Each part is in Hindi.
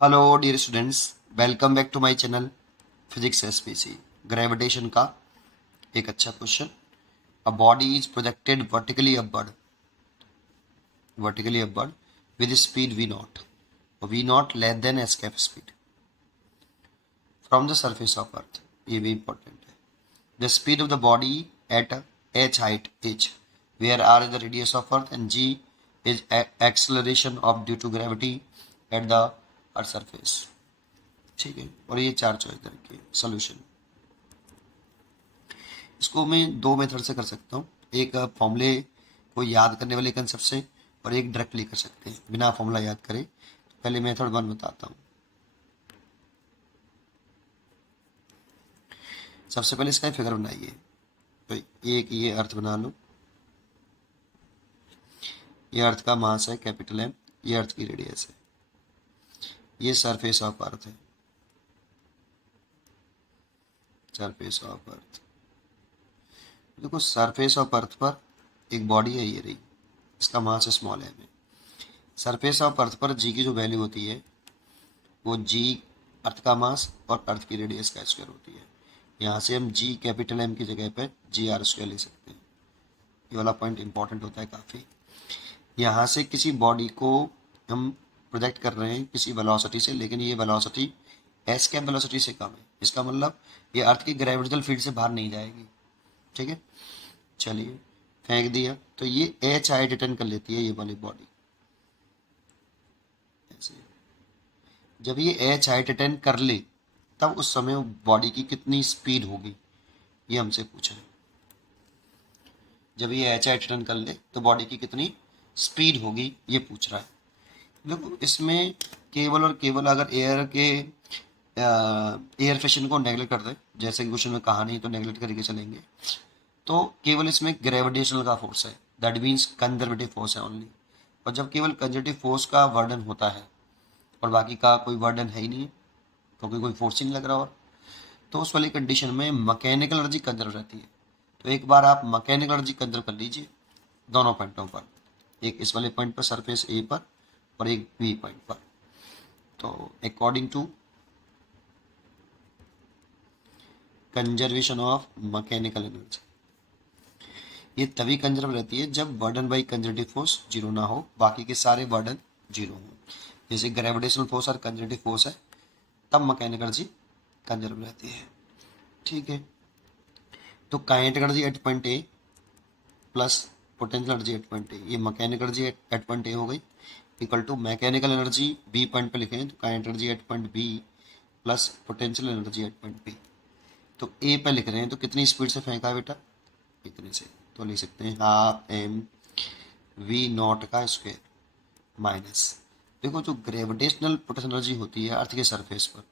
Hello dear students, welcome back to my channel physics SPC. Gravitation का एक अच्छा question. A body is projected vertically upward with speed V naught less than escape speed from the surface of earth. ये भी इंपॉर्टेंट है। The speed of the body at H height is where R is the radius of earth and G is acceleration of due to gravity at the earth surface. ठीक है, और ये चार चॉइस दे रखी है सोल्यूशन। इसको मैं दो मेथड से कर सकता हूँ। एक फॉर्मूले को याद करने वाले कंसेप्ट से, और एक डायरेक्टली कर सकते हैं बिना फॉर्मूला याद करे। तो पहले मेथड वन बताता हूँ। सबसे पहले इसका फिगर बनाइए। तो एक ये अर्थ बना लो। ये अर्थ का मास है कैपिटल एम, ये अर्थ की रेडियस है, ये सरफेस ऑफ अर्थ है। सरफेस ऑफ अर्थ, देखो सरफेस ऑफ अर्थ पर एक बॉडी है, ये रही, इसका मास स्मॉल एम है। सरफेस ऑफ अर्थ पर जी की जो वैल्यू होती है वो जी अर्थ का मास और अर्थ की रेडियस का स्क्वायर होती है। यहाँ से हम जी कैपिटल एम की जगह पे जी आर स्क्वायर ले सकते हैं। ये वाला पॉइंट इंपॉर्टेंट होता है काफ़ी। यहाँ से किसी बॉडी को हम प्रोजेक्ट कर रहे हैं किसी वेलोसिटी से, लेकिन ये वेलोसिटी एस कैप वेलोसिटी से कम है। इसका मतलब ये अर्थ की ग्रेविटेशनल फील्ड से बाहर नहीं जाएगी। ठीक है, चलिए फेंक दिया तो ये एच आई डिटेन कर लेती है ये वाली बॉडी। ऐसे जब ये एच हाइट अटेन कर ले तब उस समय बॉडी की कितनी स्पीड होगी, ये हमसे पूछा है। जब ये एच हाइट अटेन कर ले तो बॉडी की कितनी स्पीड होगी, ये पूछ रहा है। देखो इसमें केवल और केवल अगर एयर फिशन को नेगलेक्ट कर दे, जैसे कि क्वेश्चन में कहा नहीं तो नेगलेक्ट करके चलेंगे, तो केवल इसमें ग्रेविटेशनल का फोर्स है, दैट मीन्स कंजर्वेटिव फोर्स है ओनली। और जब केवल कंजर्वेटिव फोर्स का वर्डन होता है और बाकी का कोई वर्डन है ही नहीं, क्योंकि कोई फोर्स ही नहीं लग रहा, और तो उस वाली कंडीशन में मैकेनिकल एनर्जी कंजर्व रहती है। तो एक बार आप मैकेनिकल एनर्जी कंजर्व कर लीजिए दोनों पॉइंटों पर, एक इस वाले पॉइंट पर सरफेस ए पर और एक बी पॉइंट पर। तो according to conservation of mechanical energy, ये तभी कंजर्व रहती है जब work done by conservative force zero ना हो, बाकी के सारे वर्डन जीरो हो। जैसे ग्रेविटेशनल फोर्स और कंजर्वेटिव फोर्स है, तब मैकेनिकल एनर्जी कंजर्व रहती है। ठीक है, तो kinetic energy at point A plus potential energy at point A, ये mechanical energy at point A हो गई, equal to mechanical energy B point पे लिखें तो kinetic energy at point B plus potential energy at point B. तो ए पे लिख रहे हैं तो कितनी स्पीड से फेंका बेटा, इतने से। तो लिख सकते हैं हाफ एम वी नॉट का स्क्वायर माइनस, देखो जो ग्रेविटेशनल पोटेंशियल एनर्जी होती है अर्थ के सरफेस पर,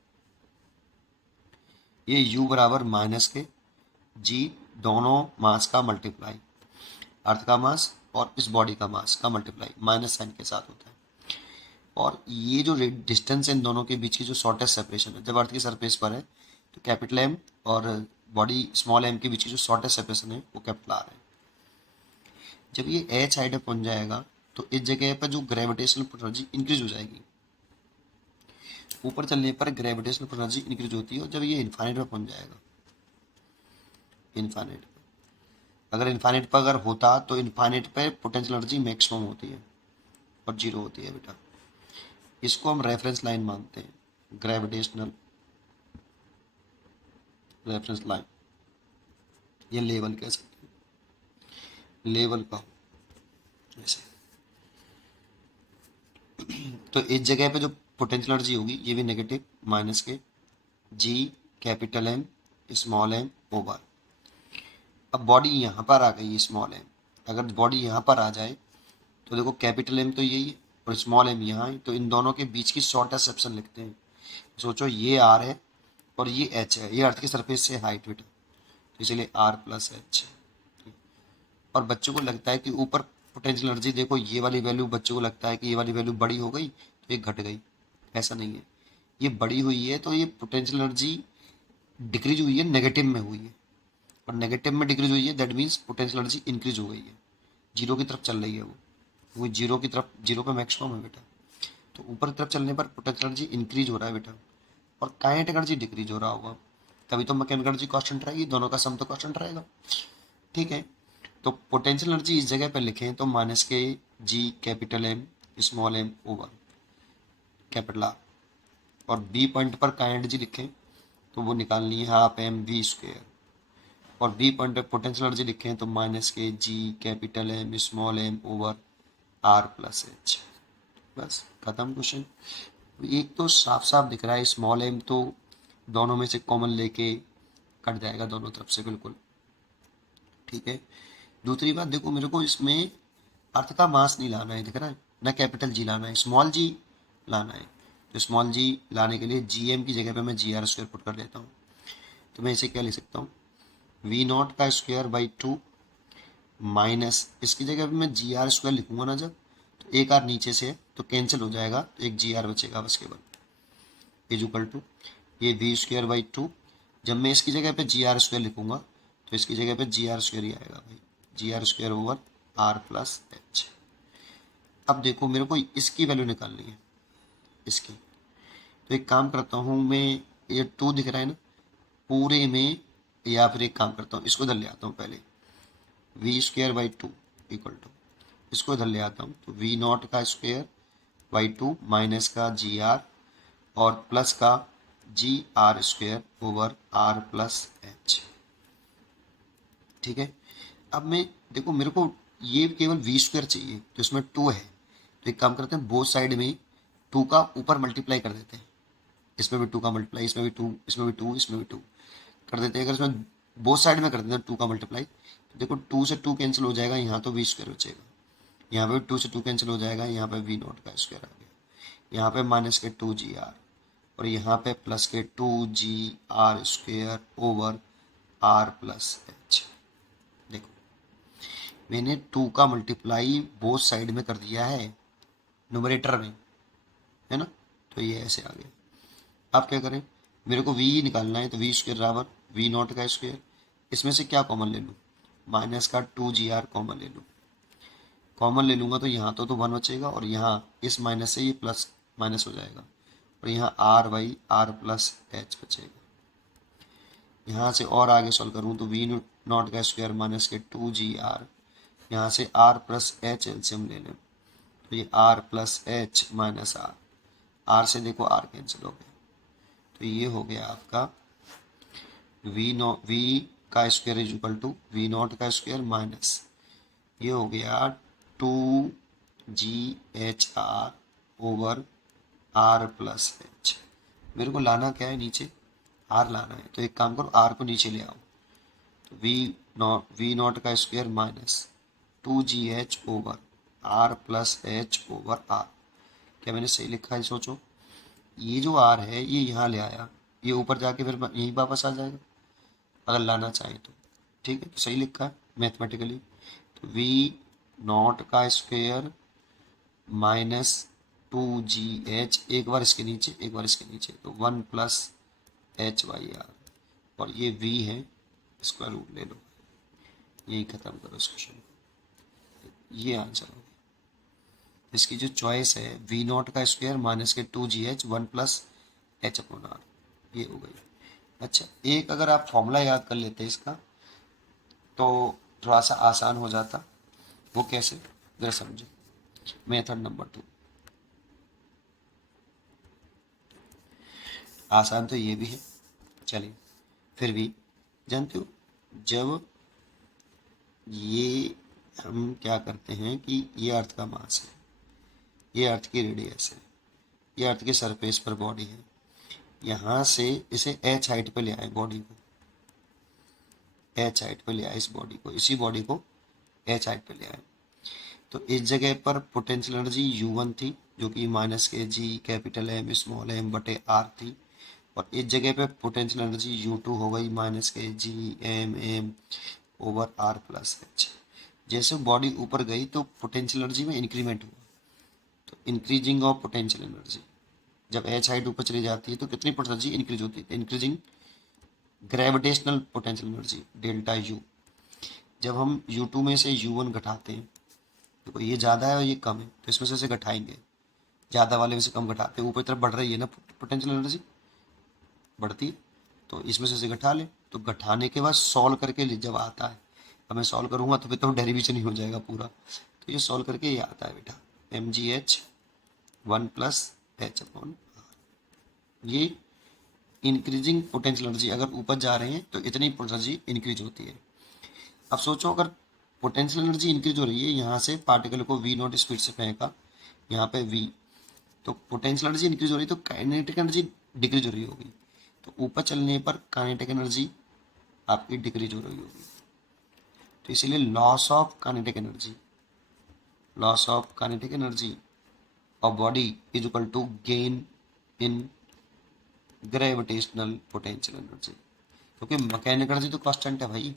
ये u बराबर माइनस के जी दोनों मास का मल्टीप्लाई, अर्थ का मास और इस बॉडी का मास का मल्टीप्लाई माइनस साइन के साथ होता है। और ये जो डिस्टेंस है इन दोनों के बीच की जो शॉर्टेस्ट सेपरेशन है, जब अर्थ की सरफेस पर है तो कैपिटल एम और बॉडी स्मॉल एम के बीच की जो शॉर्टेस्ट सेपरेशन है वो कैपिटल आर है। जब ये एच हाइट पहुंच जाएगा तो इस जगह पर जो ग्रेविटेशनल एनर्जी इंक्रीज हो जाएगी, ऊपर चलने पर ग्रेविटेशनल एनर्जी इंक्रीज होती है, और जब ये इन्फाइनाइट पर पहुंच जाएगा, इन्फाइनाइट अगर इन्फाइनाइट पर अगर होता तो इन्फाइनाइट पे पोटेंशियल एनर्जी मैक्सिमम होती है और जीरो होती है बेटा। इसको हम रेफरेंस लाइन मानते हैं, ग्रेविटेशनल रेफरेंस लाइन, ये लेवल कह सकते हैं, लेवल का ऐसे। तो इस जगह पे जो पोटेंशियल एनर्जी होगी ये भी नेगेटिव माइनस के G capital M small M over. अब बॉडी यहाँ पर आ गई स्मॉल एम, अगर बॉडी यहाँ पर आ जाए तो देखो कैपिटल एम तो यही है और स्मॉल एम यहाँ है, तो इन दोनों के बीच की शॉर्टेस्ट सेक्शन लिखते हैं। सोचो ये आर है और ये एच है, ये अर्थ की सरफेस से हाइट बेटा, तो इसलिए आर प्लस एच। और बच्चों को लगता है कि ऊपर पोटेंशियल एनर्जी देखो ये वाली वैल्यू, बच्चों को लगता है कि ये वाली वैल्यू बड़ी हो गई तो ये घट गई, ऐसा नहीं है। ये बड़ी हुई है तो ये पोटेंशियल एनर्जी डिक्रीज हुई है, नेगेटिव में हुई है, और नेगेटिव में डिक्रीज हुई है that means potential energy increase हो गई है, जीरो की तरफ चल रही है वो जीरो की तरफ, जीरो पे मैक्सिमम है बेटा। तो ऊपर की तरफ चलने पर पोटेंशियल एनर्जी इंक्रीज हो रहा है बेटा, और काइनेटिक एनर्जी डिक्रीज हो रहा होगा, तभी तो मैकेनिकल एनर्जी कांस्टेंट रहेगी, दोनों का सम तो कांस्टेंट रहेगा। ठीक है, तो पोटेंशियल एनर्जी इस जगह पर लिखें तो माइनस के G capital M small M over capital R, और बी पॉइंट पर काइनेटिक एनर्जी लिखें तो वो निकालनी है हाफ एम वी स्क्वायर, और बी पॉइंट पर पोटेंशियल एनर्जी लिखें तो माइनस के G capital M small M over R plus H. बस खत्म क्वेश्चन। एक तो साफ साफ दिख रहा है स्मॉल एम तो दोनों में से कॉमन लेके कट जाएगा दोनों तरफ से बिल्कुल। ठीक है, दूसरी बात देखो, मेरे को इसमें अर्थ का मास नहीं लाना है, दिख रहा है ना, कैपिटल जी लाना है, स्मॉल जी लाना है। तो स्मॉल जी लाने के लिए जी एम की जगह पे मैं जी आर स्क्वायर पुट कर देता हूँ। तो मैं इसे क्या लिख सकता हूँ, वी नॉट का स्क्वायर बाई 2 माइनस, इसकी जगह पे मैं जी आर स्क्वायर लिखूंगा ना जब, तो एक आर नीचे से है तो कैंसिल हो जाएगा, तो एक जी आर बचेगा बस केवल, इज इक्वल टू ये वी स्क्वायर बाई 2। जब मैं इसकी जगह पे जी आर स्क्वायर लिखूंगा तो इसकी जगह पे जी आर स्क्वायर ही आएगा भाई, G R square over R plus H. अब देखो मेरे को इसकी वैल्यू निकालनी है, इसकी, तो एक काम करता हूँ मैं, ये 2 दिख रहा है ना पूरे में, या फिर एक काम करता हूँ इसको इधर ले आता हूँ पहले, V square by 2 equal to, इसको इधर ले आता हूँ तो वी नॉट का स्क्वायर बाई 2 माइनस का जी आर और प्लस का G R square over R plus H. ठीक है, अब मैं देखो मेरे को ये केवल वी स्क्वायर चाहिए, तो इसमें 2 है, तो एक काम करते हैं बोथ साइड में 2 का ऊपर मल्टीप्लाई कर देते हैं, इसमें भी 2 का मल्टीप्लाई, इसमें भी 2, इसमें भी 2, इसमें भी 2 कर देते हैं। अगर इसमें बोथ साइड में कर देते हैं 2 का मल्टीप्लाई, तो देखो 2 से 2 कैंसिल हो जाएगा, यहाँ तो वी स्क्वायर बचेगा, यहाँ पे 2 से 2 कैंसिल हो जाएगा, यहाँ पे वी नॉट का स्क्वायर आ गया, यहाँ पे माइनस के 2 जी आर, और यहाँ पे प्लस के 2 G R square over R plus H. देखो मैंने 2 का मल्टीप्लाई बोथ साइड में कर दिया है न्यूमरेटर में, है ना, तो ये ऐसे आ गया। आप क्या करें, मेरे को वी निकालना है, तो वी स्क्वायर बराबर वी नॉट का स्क्वायर, इसमें से क्या कॉमन ले लूँ, माइनस का 2 जी आर कॉमन ले लूँ, कॉमन ले लूँगा तो यहाँ तो 1 बचेगा, और यहाँ इस माइनस से ये प्लस माइनस हो जाएगा, और यहाँ R by R plus H बचेगा। यहाँ से और आगे सॉल्व करूँ तो वी नॉट का स्क्वायर माइनस के 2 जी आर, यहाँ से आर प्लस एच एलसीएम ले लें, तो ये R plus H minus R, R से देखो आर कैंसिल हो गया, तो ये हो गया आपका वी का square is equal to V not का स्क्वायर माइनस, ये हो गया 2 G H R over R plus H. मेरे को लाना क्या है, नीचे आर लाना है, तो एक काम करो आर को नीचे ले आओ, तो वी नॉट का square minus 2 G H over R plus H over R. क्या मैंने सही लिखा है सोचो, ये जो आर है ये यहाँ ले आया, ये ऊपर जाके फिर यहीं वापस आ जाएगा अगर लाना चाहें तो। ठीक है, तो सही लिखा है मैथमेटिकली, तो वी नॉट का स्क्वायर माइनस 2 जी एच, एक बार इसके नीचे एक बार इसके नीचे, तो 1 प्लस एच वाई आर, और ये वी है, स्क्वायर रूट ले लो, यही खत्म करो इस क्वेश्चन, ये आंसर हो गया। इसकी जो चॉइस है वी नॉट का स्क्वायर माइनस के 2 G H 1 plus H upon R, ये हो गई। अच्छा, एक अगर आप फॉर्मूला याद कर लेते इसका तो थोड़ा सा आसान हो जाता, वो कैसे जरा समझो। मेथड नंबर 2, आसान तो ये भी है, चलिए फिर भी जानते हो, जब ये हम क्या करते हैं कि ये अर्थ का मास है, ये अर्थ की रेडियस है, ये अर्थ के सरफेस पर बॉडी है, यहाँ से इसे एच हाइट पे ले आए बॉडी को, एच हाइट पे ले आए इस बॉडी को, इसी बॉडी को एच हाइट पे ले आए, तो इस जगह पर पोटेंशियल एनर्जी U1 थी जो कि माइनस के G capital M small M बटे आर थी, और इस जगह पे पोटेंशियल एनर्जी U2 हो गई माइनस के G M M over R plus H. जैसे बॉडी ऊपर गई तो पोटेंशियल एनर्जी में इंक्रीमेंट हुआ, तो इंक्रीजिंग ऑफ पोटेंशियल एनर्जी, जब एच हाइट ऊपर चली जाती है तो कितनी पोटेंशियल एनर्जी इंक्रीज होती है, increasing gravitational potential energy delta U. जब हम U2 में से U1 घटाते हैं, देखो ये ज़्यादा है और ये कम है, तो इसमें से घटाएंगे ज़्यादा वाले में से कम घटाते हैं, ऊपर की तरफ बढ़ रही है ना पोटेंशियल एनर्जी, बढ़ती है, तो इसमें से घटा ले, तो घटाने के बाद सॉल्व करके जब आता है, अब मैं सॉल्व करूँगा तो फिर तो डेरिवेशन ही हो जाएगा पूरा, तो ये सॉल्व करके ये आता है बेटा mgh 1 प्लस एच अपॉन, ये इंक्रीजिंग पोटेंशियल एनर्जी, अगर ऊपर जा रहे हैं तो इतनी एनर्जी इंक्रीज होती है। अब सोचो अगर पोटेंशियल एनर्जी इंक्रीज हो रही है, यहाँ से पार्टिकल को v नॉट स्पीड से फेंका यहाँ पे v, तो पोटेंशियल एनर्जी इंक्रीज हो रही है तो काइनेटिक एनर्जी डिक्रीज हो रही होगी, तो ऊपर चलने पर काइनेटिक एनर्जी आपकी डिक्रीज हो रही होगी, तो इसीलिए loss of kinetic energy, loss of kinetic energy of body is equal to gain in gravitational potential energy, क्योंकि मैकेनिकल एनर्जी तो कांस्टेंट है भाई,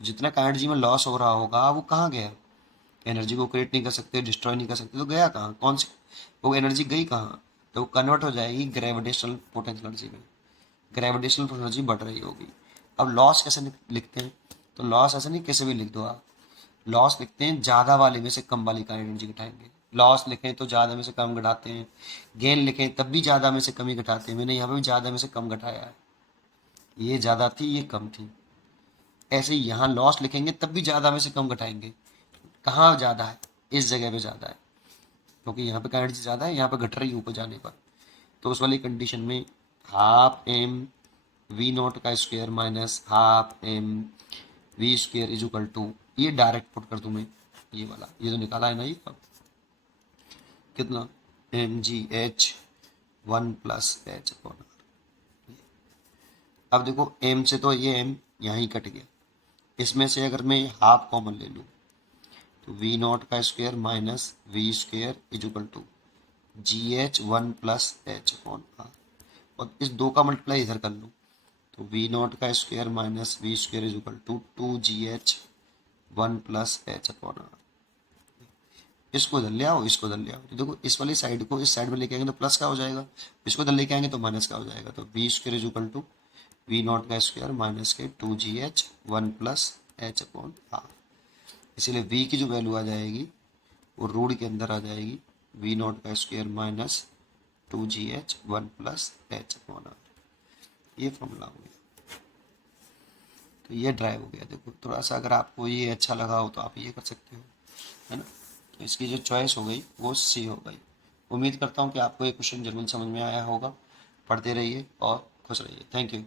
जितना का एनर्जी में लॉस हो रहा होगा वो कहाँ गया, एनर्जी को क्रिएट नहीं कर सकते, डिस्ट्रॉय नहीं कर सकते, तो गया कहाँ, कौन सी वो एनर्जी गई कहाँ, तो वो कन्वर्ट हो जाएगी ग्रेविटेशनल पोटेंशियल एनर्जी में, ग्रेविटेशनल एनर्जी बढ़ रही होगी। अब लॉस कैसे लिखते हैं, तो लॉस ऐसे नहीं कैसे भी लिख दो आप, लॉस लिखते हैं ज़्यादा वाले में से कम वाली का एनर्जी घटाएंगे, लॉस लिखें तो ज़्यादा में से कम घटाते हैं, गेन लिखें तब भी ज़्यादा में से कम ही घटाते हैं, मैंने यहाँ पे भी ज़्यादा में से कम घटाया है, ये ज़्यादा थी ये कम थी, ऐसे ही यहाँ लॉस लिखेंगे तब भी ज़्यादा में से कम घटाएंगे, कहाँ ज़्यादा है, इस जगह पे ज़्यादा है, क्योंकि यहाँ पे का एनर्जी ज़्यादा है, यहाँ पे घट रही है ऊपर जाने पर, तो उस वाली कंडीशन में हाफ एम वी नॉट का square minus half M V square is equal to, ये डायरेक्ट पुट कर दूँ मैं, ये वाला ये तो निकाला है ना, ये अब कितना mgh 1 plus H upon R. अब देखो m से तो ये m यहाँ ही कट गया, इसमें से अगर मैं हाफ कॉमन ले लूँ तो v नॉट का square minus V square is equal to gh 1 plus H upon R, और इस दो का मल्टीप्लाई इधर कर लूँ तो v नॉट का square minus V square is equal to 2gh 1 plus H upon R. इसको इधर ले आओ, इसको इधर ले आओ, तो देखो इस वाली साइड को इस साइड में लेके आएंगे तो प्लस का हो जाएगा, इसको इधर लेके आएंगे तो माइनस का हो जाएगा, तो V square is equal to V not का स्क्वायर माइनस के 2gh 1 plus H upon R, इसीलिए v की जो वैल्यू आ जाएगी वो रूट के अंदर आ जाएगी, वी नॉट का square minus 2gh 1 plus H upon R, ये फॉर्मूला हो गया, तो ये ड्राइव हो गया। देखो थोड़ा सा अगर आपको ये अच्छा लगा हो तो आप ये कर सकते हो, है ना, तो इसकी जो चॉइस हो गई वो सी हो गई। उम्मीद करता हूँ कि आपको ये क्वेश्चन जरूर समझ में आया होगा, पढ़ते रहिए और खुश रहिए, थैंक यू।